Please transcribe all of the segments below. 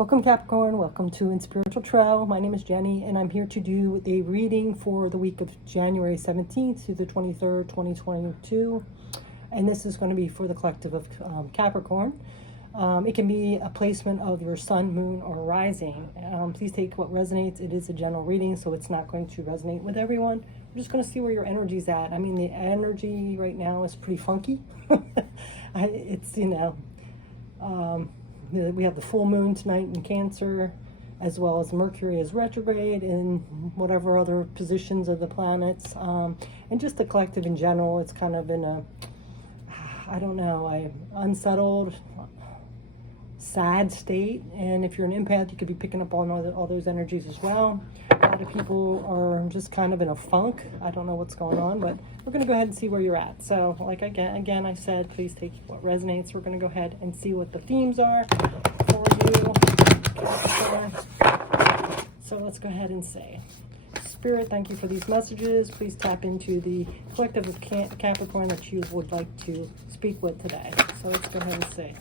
Welcome Capricorn, welcome to In Spiritual Trail. My name is Jenny and I'm here to do a reading for the week of January 17th to the 23rd, 2022. And this is going to be for the collective of Capricorn. It can be a placement of your sun, moon, or rising. Please take what resonates. It is a general reading, so it's not going to resonate with everyone. We're just going to see where your energy's at. I mean, the energy right now is pretty funky. It's, we have the full moon tonight in Cancer, as well as Mercury is retrograde in whatever other positions of the planets. And just the collective in general, it's kind of in a, unsettled, sad state. And if you're an empath, you could be picking up on all those energies as well. A lot of people are just kind of in a funk. I don't know what's going on, but we're going to go ahead and see where you're at. So like again I said, please take what resonates. We're going to go ahead and see what the themes are for you. So let's go ahead and say, Spirit, thank you for these messages. Please tap into the collective of Capricorn that you would like to speak with today. So let's go ahead and see.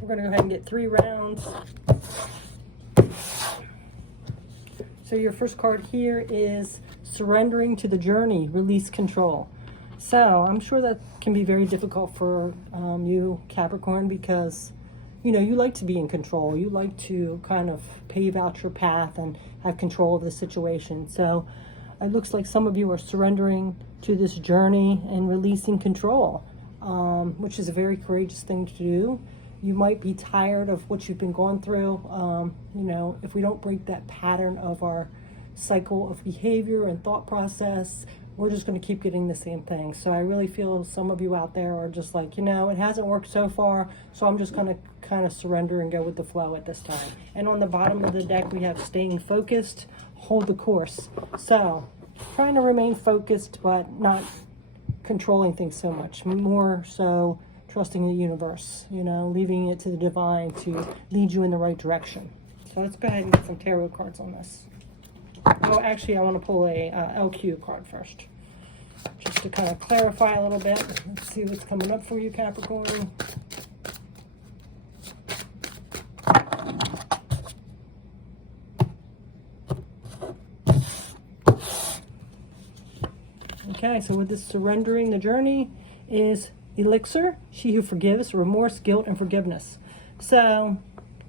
We're going to go ahead and get 3 rounds. So your first card here is surrendering to the journey, release control. So I'm sure that can be very difficult for you, Capricorn, because, you like to be in control. You like to kind of pave out your path and have control of the situation. So it looks like some of you are surrendering to this journey and releasing control, which is a very courageous thing to do. You might be tired of what you've been going through. If we don't break that pattern of our cycle of behavior and thought process, we're just going to keep getting the same thing. So I really feel some of you out there are just like, it hasn't worked so far, so I'm just going to kind of surrender and go with the flow at this time. And on the bottom of the deck, we have staying focused, hold the course. So trying to remain focused, but not controlling things so much, more so trusting the universe, leaving it to the divine to lead you in the right direction. So let's go ahead and get some tarot cards on this. Oh, actually, I want to pull a LQ card first, just to kind of clarify a little bit. Let's see what's coming up for you, Capricorn. Okay, so with this surrendering the journey is Elixir, she who forgives, remorse, guilt, and forgiveness. So,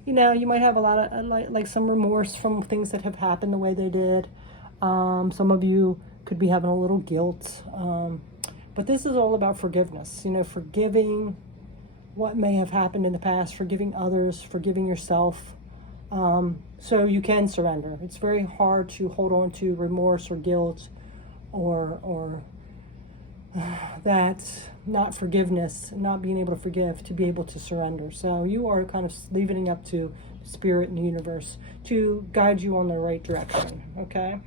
you might have a lot of, like some remorse from things that have happened the way they did. Some of you could be having a little guilt. But this is all about forgiveness, forgiving what may have happened in the past, forgiving others, forgiving yourself. So you can surrender. It's very hard to hold on to remorse or guilt or that not forgiveness, not being able to forgive, to be able to surrender. So you are kind of leaving it up to Spirit and the universe to guide you on the right direction, okay?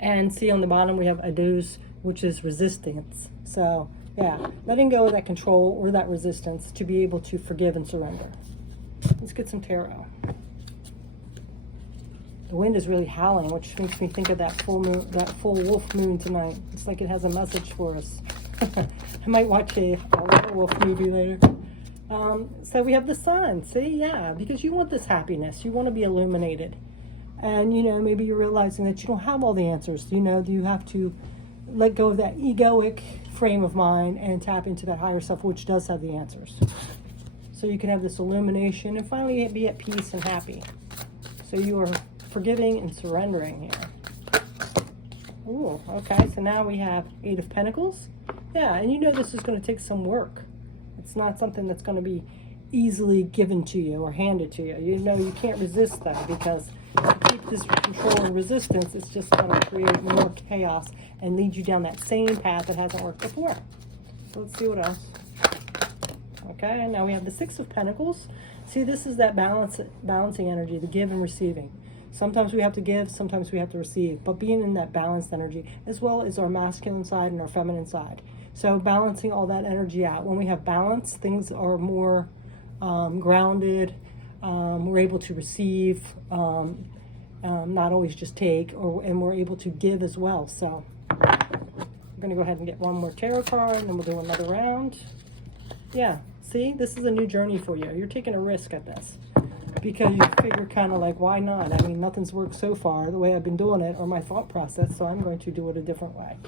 And see on the bottom we have Adus, which is resistance. So yeah, letting go of that control or that resistance to be able to forgive and surrender. Let's get some tarot. The wind is really howling, which makes me think of that full moon, that full wolf moon tonight. It's like it has a message for us. I might watch a werewolf movie later. So we have the sun. See, yeah, because you want this happiness. You want to be illuminated. And, maybe you're realizing that you don't have all the answers. You have to let go of that egoic frame of mind and tap into that higher self, which does have the answers. So you can have this illumination and finally be at peace and happy. So you are forgiving and surrendering here. Ooh, okay, so now we have 8 of Pentacles. Yeah, and this is going to take some work. It's not something that's going to be easily given to you or handed to you. You can't resist that, because if you keep this control and resistance, it's just going to create more chaos and lead you down that same path that hasn't worked before. So let's see what else. Okay, and now we have the 6 of Pentacles. See, this is that balancing energy, the give and receiving. Sometimes we have to give, sometimes we have to receive, but being in that balanced energy, as well as our masculine side and our feminine side. So balancing all that energy out. When we have balance, things are more grounded. We're able to receive, not always just take, and we're able to give as well. So I'm going to go ahead and get one more tarot card, and then we'll do another round. Yeah, See, this is a new journey for you. You're taking a risk at this because you figure kind of like, why not? I mean, nothing's worked so far the way I've been doing it or my thought process, so I'm going to do it a different way.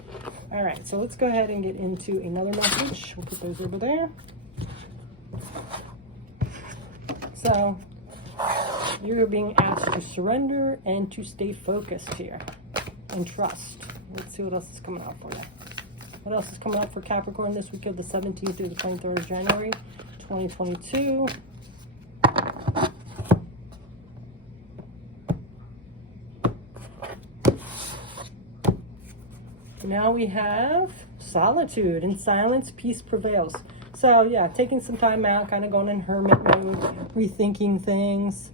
All right, so let's go ahead and get into another message. We'll put those over there. So you're being asked to surrender and to stay focused here and trust. Let's see what else is coming out for you. What else is coming up for Capricorn this week of the 17th through the 23rd of January, 2022? Now we have solitude and silence, peace prevails. So yeah, taking some time out, kind of going in hermit mode, rethinking things,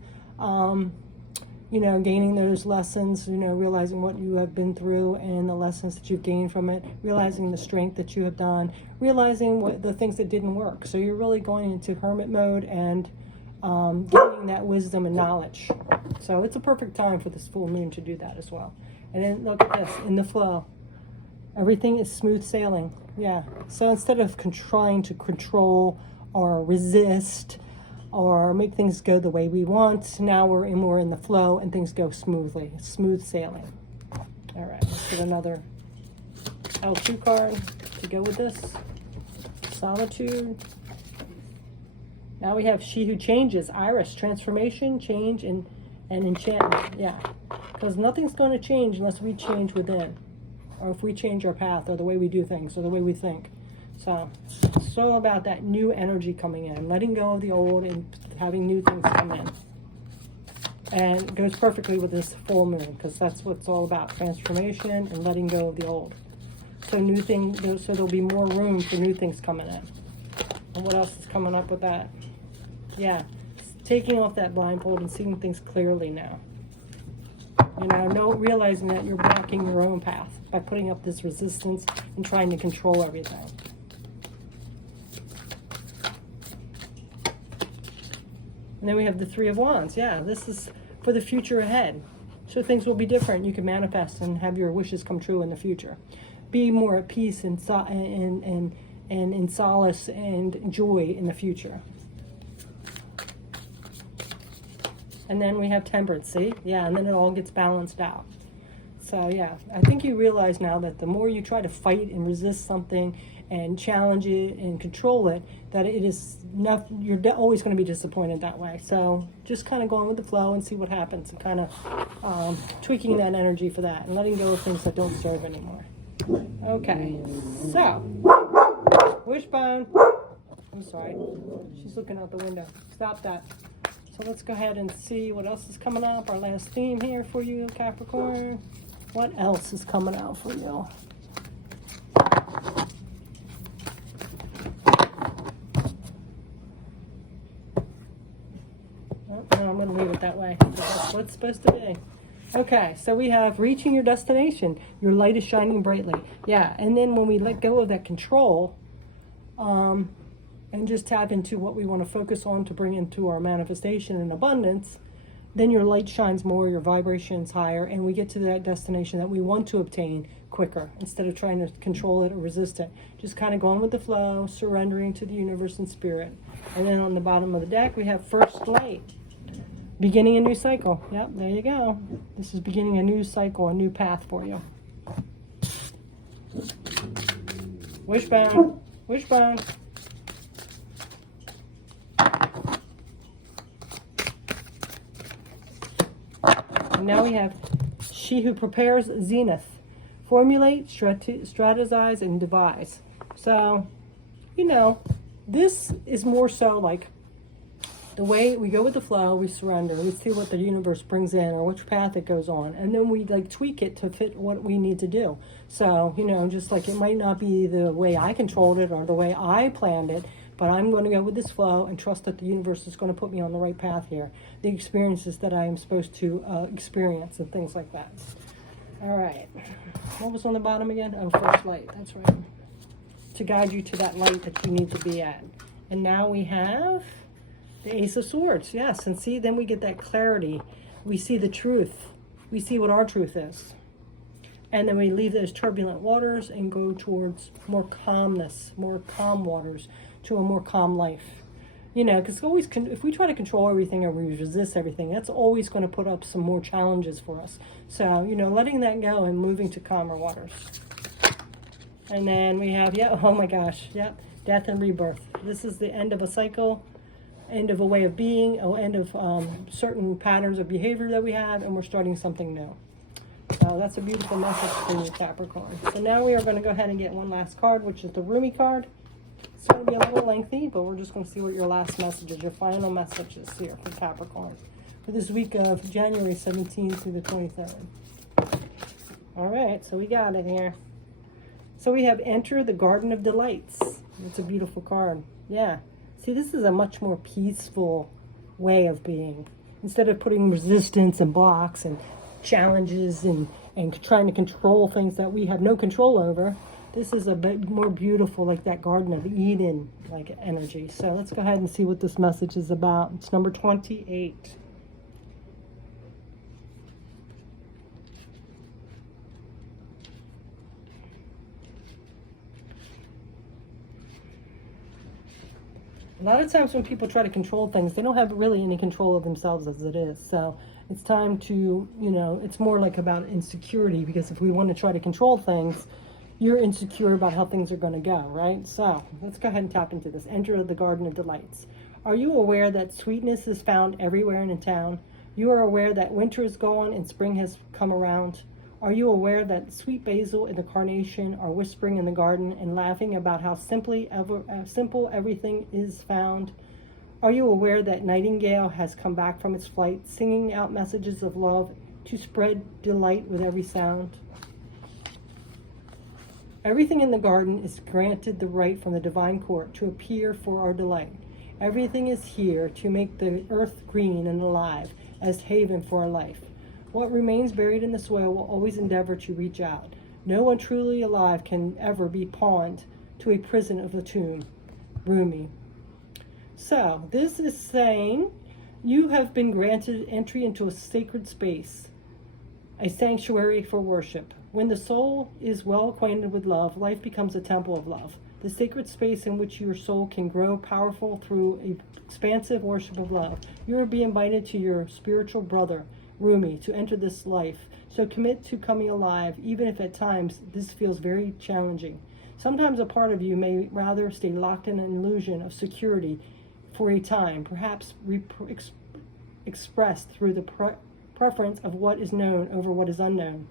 you know, gaining those lessons, you know, realizing what you have been through and the lessons that you've gained from it, realizing the strength that you have done, realizing what the things that didn't work. So you're really going into hermit mode and gaining that wisdom and knowledge. So it's a perfect time for this full moon to do that as well. And then look at this, in the flow. Everything is smooth sailing. Yeah. So instead of trying to control or resist or make things go the way we want, now we're more in the flow and things go smoothly. Smooth sailing. All right. Let's get another L2 card to go with this. Solitude. Now we have She Who Changes. Iris. Transformation, change, and enchantment. Yeah. Because nothing's going to change unless we change within. Or if we change our path or the way we do things or the way we think. So it's all about that new energy coming in, letting go of the old and having new things come in. And it goes perfectly with this full moon because that's what it's all about, transformation and letting go of the old. So new things, so there'll be more room for new things coming in. And what else is coming up with that? Yeah, taking off that blindfold and seeing things clearly now. You know, realizing that you're blocking your own path by putting up this resistance and trying to control everything. And then we have the Three of Wands. Yeah, this is for the future ahead. So things will be different. You can manifest and have your wishes come true in the future. Be more at peace and in solace and joy in the future. And then we have Temperance, see? Yeah, and then it all gets balanced out. So yeah, I think you realize now that the more you try to fight and resist something and challenge it and control it, that it is not, you're always going to be disappointed that way. So just kind of going with the flow and see what happens and kind of tweaking that energy for that and letting go of things that don't serve anymore. Okay, so Wishbone. I'm sorry, she's looking out the window. Stop that. So let's go ahead and see what else is coming up. Our last theme here for you, Capricorn. What else is coming out for you? Oh, no, I'm going to leave it that way. That's what it's supposed to be. Okay, so we have reaching your destination. Your light is shining brightly. Yeah, and then when we let go of that control, and just tap into what we want to focus on to bring into our manifestation and abundance, then your light shines more, your vibration's higher, and we get to that destination that we want to obtain quicker instead of trying to control it or resist it. Just kind of going with the flow, surrendering to the universe and spirit. And then on the bottom of the deck, we have First Light. Beginning a new cycle. Yep, there you go. This is beginning a new cycle, a new path for you. Wishbone. Wishbone. And now we have She Who Prepares Zenith. Formulate, strategize, and devise. So, you know, this is more so like the way we go with the flow, we surrender, we see what the universe brings in or which path it goes on, and then we like tweak it to fit what we need to do. So, you know, just like it might not be the way I controlled it or the way I planned it, but I'm going to go with this flow and trust that the universe is going to put me on the right path here. The experiences that I am supposed to experience and things like that. All right. What was on the bottom again? Oh, First Light. That's right. To guide you to that light that you need to be at. And now we have the Ace of Swords. Yes. And see, then we get that clarity. We see the truth. We see what our truth is. And then we leave those turbulent waters and go towards more calmness, more calm waters, to a more calm life. You know, because always, if we try to control everything or we resist everything, that's always going to put up some more challenges for us. So, you know, letting that go and moving to calmer waters. And then we have, yeah, oh my gosh, yeah, death and rebirth. This is the end of a cycle, end of a way of being, end of certain patterns of behavior that we have, and we're starting something new. So that's a beautiful message for you, Capricorn. So now we are going to go ahead and get one last card, which is the Rumi card. It's going to be a little lengthy, but we're just going to see what your last message is, your final message is here for Capricorn for this week of January 17th through the 23rd. All right, so we got it here. So we have Enter the Garden of Delights. It's a beautiful card. Yeah. See, this is a much more peaceful way of being. Instead of putting resistance and blocks and challenges and trying to control things that we have no control over, this is a bit more beautiful, like that Garden of Eden like energy. So let's go ahead and see what this message is about. It's number 28. A lot of times when people try to control things, they don't have really any control of themselves as it is. So it's time to, you know, it's more like about insecurity, because if we want to try to control things, you're insecure about how things are going to go, right? So let's go ahead and tap into this. Enter the Garden of Delights. Are you aware that sweetness is found everywhere in a town? You are aware that winter is gone and spring has come around. Are you aware that sweet basil and the carnation are whispering in the garden and laughing about how simple everything is found? Are you aware that nightingale has come back from its flight, singing out messages of love to spread delight with every sound? Everything in the garden is granted the right from the divine court to appear for our delight. Everything is here to make the earth green and alive as haven for our life. What remains buried in the soil will always endeavor to reach out. No one truly alive can ever be pawned to a prison of the tomb. Rumi. So, this is saying you have been granted entry into a sacred space, a sanctuary for worship. When the soul is well acquainted with love, life becomes a temple of love. The sacred space in which your soul can grow powerful through an expansive worship of love. You will be invited to your spiritual brother, Rumi, to enter this life. So commit to coming alive, even if at times this feels very challenging. Sometimes a part of you may rather stay locked in an illusion of security for a time, perhaps expressed through the preference of what is known over what is unknown.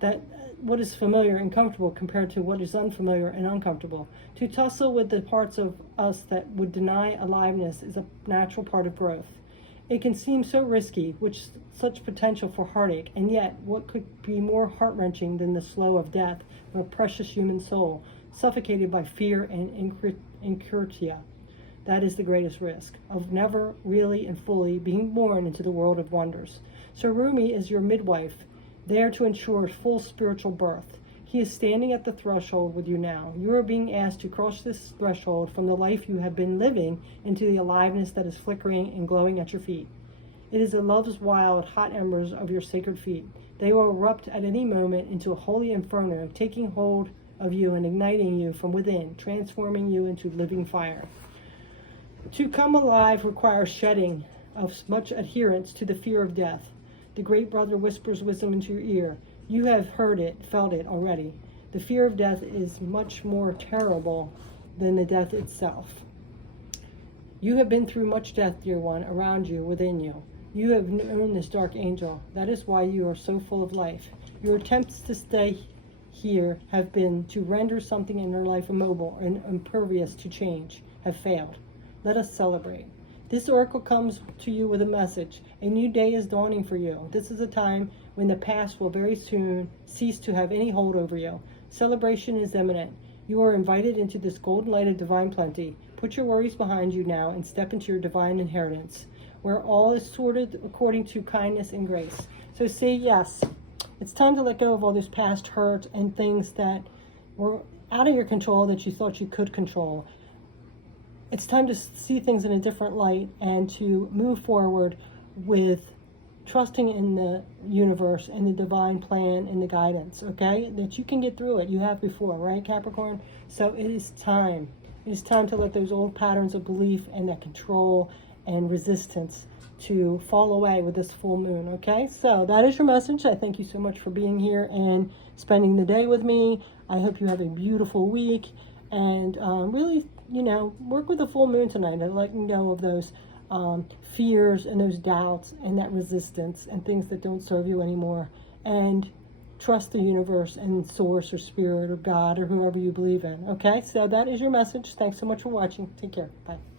That what is familiar and comfortable compared to what is unfamiliar and uncomfortable. To tussle with the parts of us that would deny aliveness is a natural part of growth. It can seem so risky, with such potential for heartache, and yet what could be more heart-wrenching than the slow of death of a precious human soul, suffocated by fear and incurtia? That is the greatest risk, of never really and fully being born into the world of wonders. So Rumi is your midwife, there to ensure full spiritual birth. He is standing at the threshold with you now. You are being asked to cross this threshold from the life you have been living into the aliveness that is flickering and glowing at your feet. It is the love's wild, hot embers of your sacred feet. They will erupt at any moment into a holy inferno, taking hold of you and igniting you from within, transforming you into living fire. To come alive requires shedding of much adherence to the fear of death. The great brother whispers wisdom into your ear. You have heard it, felt it already. The fear of death is much more terrible than the death itself. You have been through much death, dear one, around you, within you. You have known this dark angel. That is why you are so full of life. Your attempts to stay here have been to render something in your life immobile and impervious to change, have failed. Let us celebrate. This oracle comes to you with a message. A new day is dawning for you. This is a time when the past will very soon cease to have any hold over you. Celebration is imminent. You are invited into this golden light of divine plenty. Put your worries behind you now and step into your divine inheritance, where all is sorted according to kindness and grace. So say yes. It's time to let go of all this past hurt and things that were out of your control that you thought you could control. It's time to see things in a different light and to move forward with trusting in the universe and the divine plan and the guidance, okay? That you can get through it. You have before, right, Capricorn? So it is time. It's time to let those old patterns of belief and that control and resistance to fall away with this full moon, okay? So that is your message. I thank you so much for being here and spending the day with me. I hope you have a beautiful week, and really, work with the full moon tonight and letting go of those fears and those doubts and that resistance and things that don't serve you anymore, and trust the universe and source or spirit or God or whoever you believe in, okay? So that is your message. Thanks so much for watching. Take care. Bye.